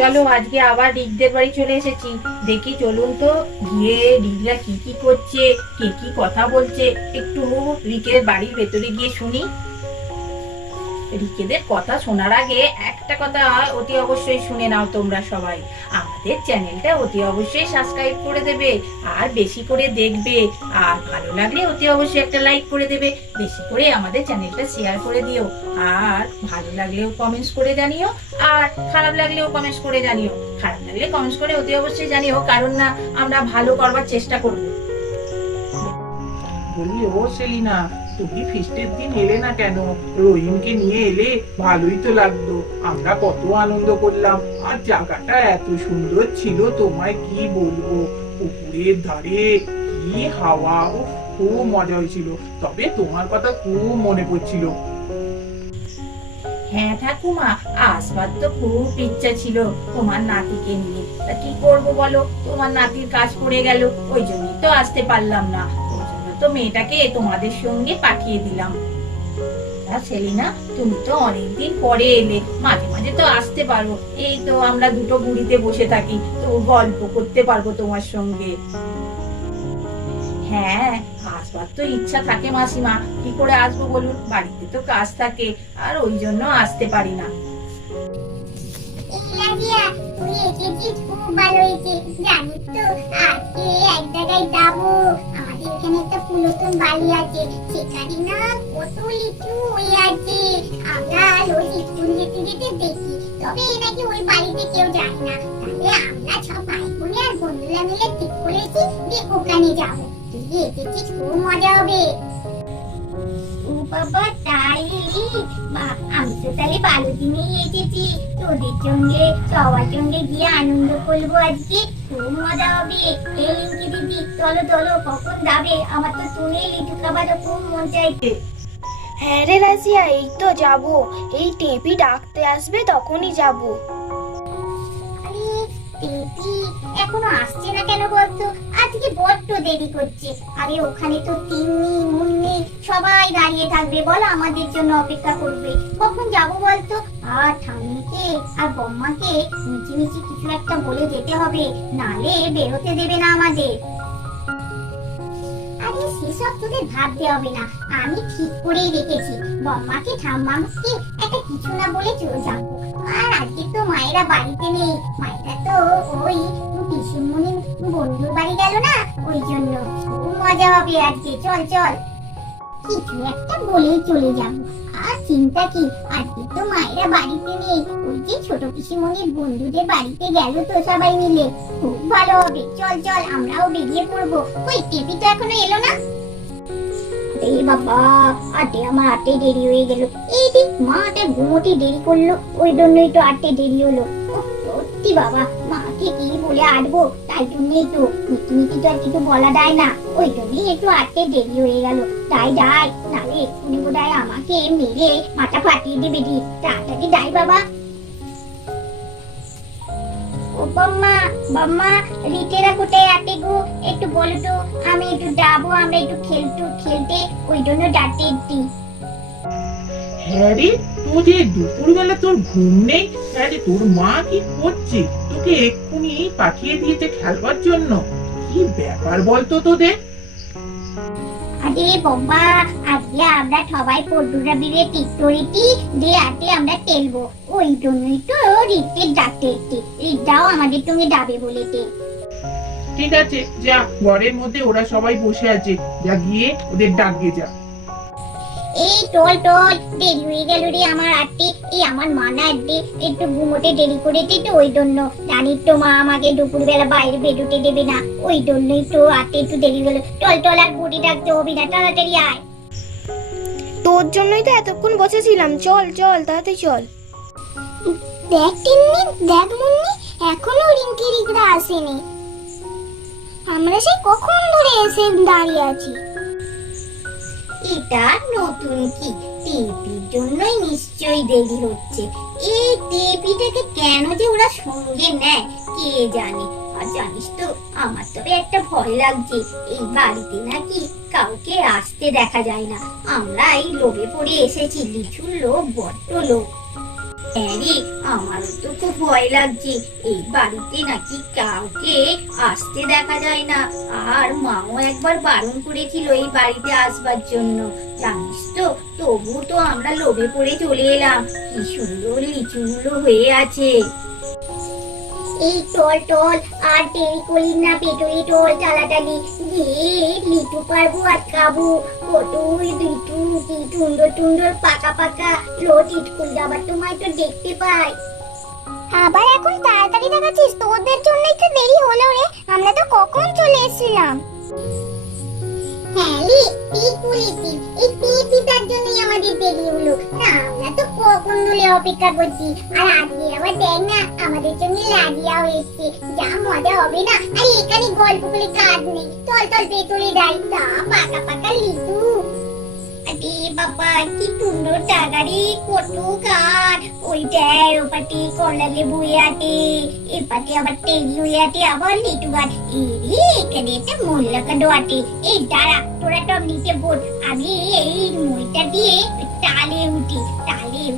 চলো, আজকে আবার রিকদের বাড়ি চলে এসেছি। দেখি, চলুন তো, গিয়ে রিকরা কি কি করছে, কে কি কথা বলছে, একটু রিকের বাড়ির ভেতরে গিয়ে শুনি। রিকেদের কথা শোনার আগে একটা কথা অতি অবশ্যই শুনে নাও তোমরা সবাই। আমাদের চ্যানেলটা অতি অবশ্যই সাবস্ক্রাইব করে দেবে আর বেশি করে দেখবে। আর ভালো লাগলে অতি অবশ্যই একটা লাইক করে দেবে। বেশি করে আমাদের চ্যানেলটা শেয়ার করে দিও। আর ভালো লাগলেও কমেন্টস করে জানিও। আর খারাপ লাগলেও কমেন্টস করে জানিও। খারাপ লাগলে কমেন্টস করে অতি অবশ্যই জানিও। কারণ না, আমরা ভালো করবার চেষ্টা করব। বলি ও সেলিনা। তুমি ফিস্টের দিন এলে না কেন? রহিমকে নিয়ে এলে ভালোই তো লাগতো আমরা কত আনন্দ করলাম। আর জায়গাটা এত সুন্দর ছিল, তোমায় কি বলব? পুকুরের ধারে কি হাওয়া ও খুব মজা হয়েছিল। তবে তোমার কথা খুব মনে পড়ছিল। হ্যাঁ ঠাকুমা আসবার তো খুব ইচ্ছা ছিল তোমার নাতিকে নিয়ে। তা কি করব বলো? তোমার নাতির কাজ পড়ে গেল, ওই জন্যই তো আসতে পারলাম না। তো মেয়েটাকে তোমাদের সঙ্গে পাঠিয়ে দিলাম। সেলিনা, তুমি তো অনেকদিন পরে এলে, মাঝে মাঝে তো আসতে পারো। এই তো আমরা দুটো বুড়িতে বসে থাকি, তো গল্প করতে পারব তোমার সঙ্গে। হ্যাঁ আসবার তো ইচ্ছা থাকে মাসিমা। কি করে আসব বলুন? বাড়িতে তো কাজ থাকে, আর ওই জন্য আসতে পারি না। রাজিয়া খুব এখানে একটা পুরাতন বাড়ি আছে। সেখানে না কত লিচু হয়ে আছে। আমরা রোজ স্কুল যেতে যেতে দেখি। তবে নাকি ওই বাড়িতে কেউ যায় না। তাহলে আমরা সব ভাই বোনে আর বন্ধুরা মিলে ঠিক করেছি যে ওখানে যাব। তুই এসেছিস খুব মজা হবে। ও বাবা, তাই আমি তো তাহলে ভালো দিনেই এসেছি। তোদের সঙ্গে সবার সঙ্গে গিয়ে আনন্দ করব আজকে। খুব মজা হবে। এই লিঙ্কি দিদি চলো চলো কখন যাবে? আমার তো শুনে লিচু খাবারও খুব মন চাইছে। হ্যাঁ রে রাজিয়া এই তো যাব। এই টেপি ডাকতে আসবে তখনই যাব। টিপি এখনও আসছে না কেন বলতো? আজকে বড্ড দেরি করছে। আরে ওখানে তো তিন্নি মুন্নি সবাই দাঁড়িয়ে থাকবে। বলো আমাদের জন্য অপেক্ষা করবে। কখন যাব বলতো? আর ঠাম্মিকে আর বম্মাকে মিচি মিচি কিছু একটা বলে যেতে হবে, নালে বেরোতে দেবে না আমাদের। আরে সেসব তোদের ভাবতে হবে না, আমি ঠিক করেই রেখেছি বম্মাকে ঠাম্মাকে একটা কিছু না বলে চলে যাব। আর আজকে তো মায়েরা বাড়িতে নেই, মায়েরা তো ওই পিসিমণি বন্ধুর বাড়ি গেল না, ওই জন্য মজা হবে আজকে। চল চল। কিছু একটা বলেই চলে যাব। আর চিন্তা কি? আজকে তো মায়েরা বাড়িতে নেই। ওই যে ছোট পিসিমণির বন্ধুদের বাড়িতে গেল তো সবাই মিলে। খুব ভালো হবে। চল চল, আমরাও বেরিয়ে পড়ব। ওই টেপি তো এখনও এলো না। এই বাবা আটে আমার আটে দেরি হয়ে গেল। এই দিক মা আটে ঘুমোতে দেরি করল। ওই জন্যই তো আটে দেরি হলো। সত্যি বাবা, মাকে কি বলে আটবো তো তো আর কিছু বলা যায় না। ওই জন্যই একটু আটতে দেরি হয়ে গেল। তাই যাই, নালে এক্ষুনি বোধ হয় আমাকে মেরে মাথা ফাটিয়ে দি তাড়াতাড়ি যাই বাবা। ও বাম্মা বাম্মা রিটেরা কোথায় আছে গো? একটু বলো তো, আমি একটু যাব, আমরা একটু খেলতে খেলতে। ওই জন্য ডাকতে একটি হ্যাঁ রে তোদের দুপুরবেলা তোর ঘুম নেই রে তোর মা কি করছে? তোকে এক্ষুনি পাঠিয়ে দিয়েছে খেলবার জন্য। কি ব্যাপার বলতো তোদের? আরে বাবা আজকে আমরা সবাই পড়ুরা মিলে ঠিক করেছি যে আজকে আমরা খেলব। ওই জন্যই তো রিককে ডাকতে একটি। রিকটাও আমাদের সঙ্গে যাবে বলেছে। ঠিক আছে যা ঘরের মধ্যে ওরা সবাই বসে আছে। যা গিয়ে ওদের ডাক দিয়ে যা। এই টল টল দেরি হয়ে গেল রে আমার আটটি এই আমার মা না আজকে একটু ঘুমোতে দেরি করেছে তো ওই জন্য। জানিস তো মা আমাকে দুপুরবেলা বাইরে বেরোতে দেবে না ওই জন্যই তো আটটি একটু দেরি হলো। টল টল আর বুড়ি ডাকতে হবে না তাড়াতাড়ি আয়। তোর জন্যই তো এতক্ষণ বসেছিলাম চল চল তাড়াতাড়ি চল। দেখ তিন্নি দেখ মুন্নি এখনও রিঙ্কি রিকরা আসেনি। আমরা সেই কখন ধরে এসে দাঁড়িয়ে আছি? এটা নতুন কি? টিপির জন্যই নিশ্চয়ই দেরি হচ্ছে। এই টিপিটাকে কেন যে ওরা সঙ্গে নেয়, কে জানে? আর জানিস তো, আমার তবে একটা ভয় লাগছে। এই বাড়িতে নাকি কাউকে আসতে দেখা যায় না। আমরা এই লোভে পড়ে এসেছি, লিচুর লোভ, বড্ড লোভ। হ্যাঁ রে আমারও তো খুব ভয় লাগছে। এই বাড়িতে নাকি কাউকে আসতে দেখা যায় না। আর মাও একবার বারণ করেছিল এই বাড়িতে আসবার জন্য। জানিস তো, তবু তো আমরা লোভে পড়ে চলে এলাম। কি সুন্দর লিচুগুলো হয়ে আছে। এই টল টল, আর দেরি করি না পেটুরি টোল, টালাটালি। দিয়ে লিটু পারব আর খাব। কতই বিটু কি সুন্দর সুন্দর পাকা পাকা লোট ইটকুল আবার তোমায় তো দেখতে পাই। আবার এখন তাড়াতাড়ি দেখাচ্ছিস? তোদের জন্য একটু দেরি হলো রে। আমরা তো কখন চলে এসেছিলাম? হ্যাঁ রে ঠিক বলেছিস এই পেঁপিটার জন্যই আমাদের দেরি হলো। না ধরে অপেক্ষা করছি। আর আজকে আবার দেখ না, আমাদের জন্য লাগিয়াও এসছে যা মজা হবে না, আর এখানে গল্প কাজ নেই। চল চল, ভেতরে যাই। তা পাকা পাকা লিচু। আরে বাবা, কি সুন্দর টাকারি কত গাছ। ওই দেয় ওপাটি কলা লেবু আটে এপাটি আবার টেলি হয়ে আটে আবার লিটু গাছ। এই এখানে একটা মোল্লাকা ডোয়াটে এই দাঁড়া, তোরা টপ নিচে বোট আমি এই মইটা দিয়ে টালে উঠি।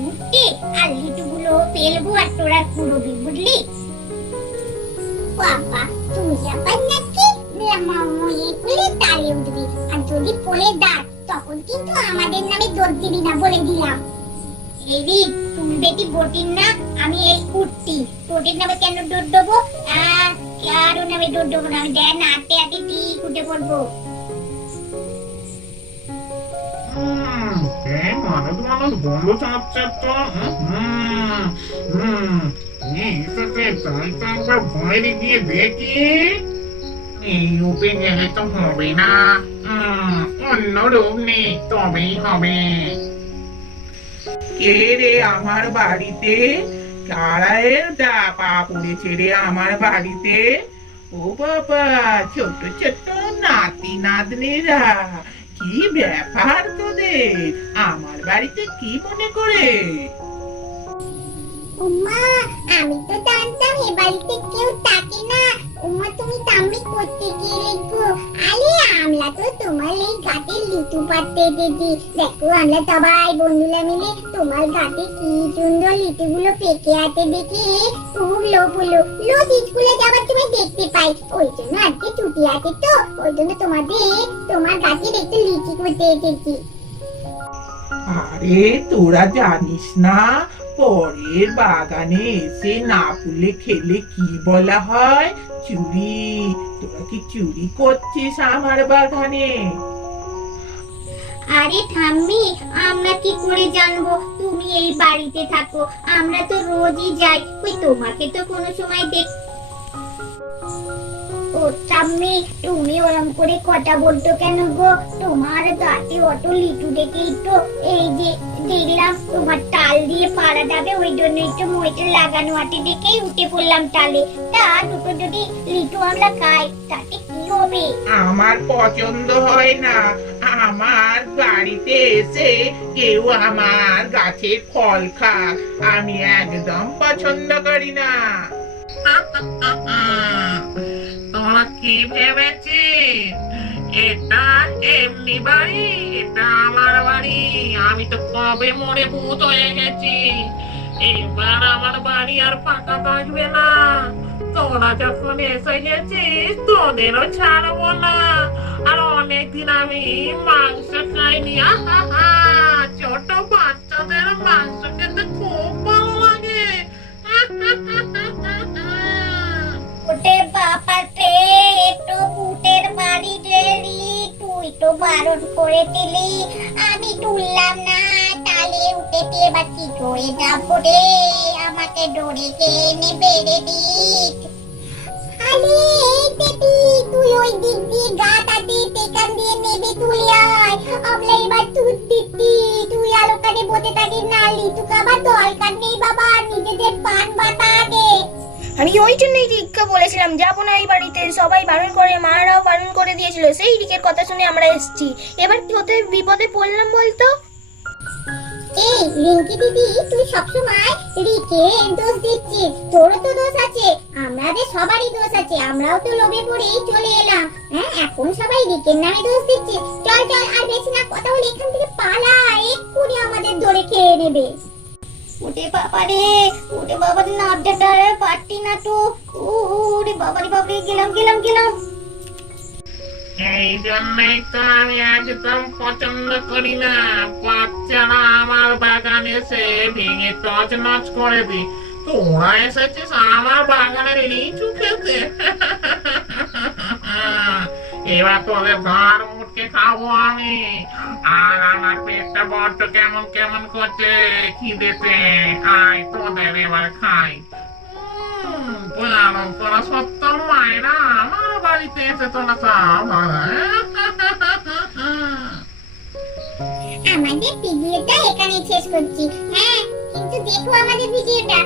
উঠতে আর লিটুগুলো ফেলব আর তোরা কুড়বি বুঝলি? বাবা তুই আবার নাকি ফেলে টালে উঠবি। আর যদি পড়ে দাঁত তখন কিন্তু আমাদের নামে দোষ দিবি না বলে দিলাম। এরি তুমি বেটি বটির না আমি এই উঠতি তোদের নামে কেন দৌড় দেবো? আহ, কারও নামে দৌড় দেবো না। আমি দেখ না হাতে হাতে ঠিক উঠে পড়ব। এই মানত মানত গন্ধ চাচ্ছে তো। হুম, হুম, এই এসেছে, তাই তো একবার বাইরে গিয়ে দেখি। এই রূপে গেলে তো হবে না। অন্য রূপ নেই তবেই হবে। কে রে আমার বাড়িতে? কারায়ের দা পা পড়েছে রে আমার বাড়িতে। ও বাবা ছোট ছোট নাতি নাতনিরা কি ব্যাপার তোদের? আমার বাড়িতে কি মনে করে? উম্মা, আমি তো জানতাম এ বাড়িতে কেউ থাকে না। উম্মা তুমি করতে আরে আমরা তো তোমার এই গাতে পাড়তে এসেছি দেখো সবাই বন্ধুরা মিলে তোমার গাতে কি সুন্দর লিচুগুলো পেকে আছে খুব যাবার তুমি দেখতে পাই। ওই জন্য আজকে ছুটি আছে তো। ওই জন্য তোমাদের তোমার লিচি করতে এসেছি। আরে, তোরা জানিস না, পরের বাগানে এসে না ফুলে খেলে কি বলা হয়? চুরি? তোরা কি চুরি করছিস আমার বাগানে? আরে ঠাম্মি, আমরা কি করে জানব? তুমি এই বাড়িতে থাকো, আমরা তো রোজই যাই। ওই তোমাকে তো কোনো সময় দেখ ঠাম্মি তুমি ওরম করে কথা বলতো কেন গো? তোমার গাতে অত লিটু দেখেই তো এই যে দেখলাম তোমার টাল দিয়ে পাড়া যাবে ওই জন্য একটু মইটা লাগানো আছে দেখেই উঠে পড়লাম টালে তা দুটো যদি লিটু আমরা খাই তাতে কি হবে? আমার পছন্দ হয় না। আমার বাড়িতে এসে কেউ আমার গাছের ফল খা আমি একদম পছন্দ করি না। তোরা কি ভেবেছিস এটা এমনি বাড়ি, এটা আমার বাড়ি। আমি তো কবে মরে ভূত হয়ে গেছি। এবার আমার বাড়ি আর ফাঁকা থাকবে না। তোরা যখন এসে গেছিস, তোদেরও ছাড়বো না। আর অনেকদিন আমি মাংস খাইনি। ছোট বাচ্চাদের মাংস খেতে খুব ভালো লাগে। ওটে বাপাতে বারণ করে দিলি। আমি তুললাম না, তালে উঠেতে এবার কি করে যাব রে। আমাকে ডোরে কে এনে বেড়ে দিক। বেবি তুই ওই দিক দিয়ে গাটাতে তেকান দিয়ে নেবে তুলে আয় আমরা এবার দুধ দিচ্ছি। তুই ওখানে বসে থাকিস না, লিচু খাবার দরকার নেই বাবা। নিজেদের পান বাতা দে। আমি ওই জন্যই রিককে বলেছিলাম, যাব না এই বাড়িতে, সবাই বারণ করে, মারাও বারণ করে দিয়েছিল। সেই রিকের কথা শুনে আমরা এসেছি। এবার কি হতে, বিপদে পড়লাম বলতো? এই, রিঙ্কি দিদি তুই সবসময় রিকে দোষ দিচ্ছিস তোরও তো দোষ আছে, আমাদের সবারই দোষ আছে, আমরাও তো লোভে পড়েই চলে এলাম। হ্যাঁ এখন সবাই রিকের নামে দোষ দিচ্ছে। চল চল, আর বেশি না, কথা বলে এখান থেকে পালা, এক্ষুনি আমাদের ধরে খেয়ে নেবে। ওরে বাবা রে ওরে বাবা রে নাবটা না তো ওরে বাবা রে বাবা রে গেলাম গেলাম গেলাম। এই জন্যই তো আমি একদম পছন্দ করি না। বাচ্চারা আমার বাগানে এসে ভেঙে তছনছ করে দি। তোরা এসেছিস আমার বাগানের লিচু খেতে এবার তোদের ঘর মুটকে খাব আমি? আর আমার পেটটা বড্ড কেমন কেমন করছে খিদেতে আয় তোদের এবার খাই। পালন করা সত্য মায়েরা, আমার বাড়িতে এসে তোরা সব আমাদের ভিডিওটা এখানে শেষ করছি। হ্যাঁ কিন্তু দেখো আমাদের ভিডিওটা।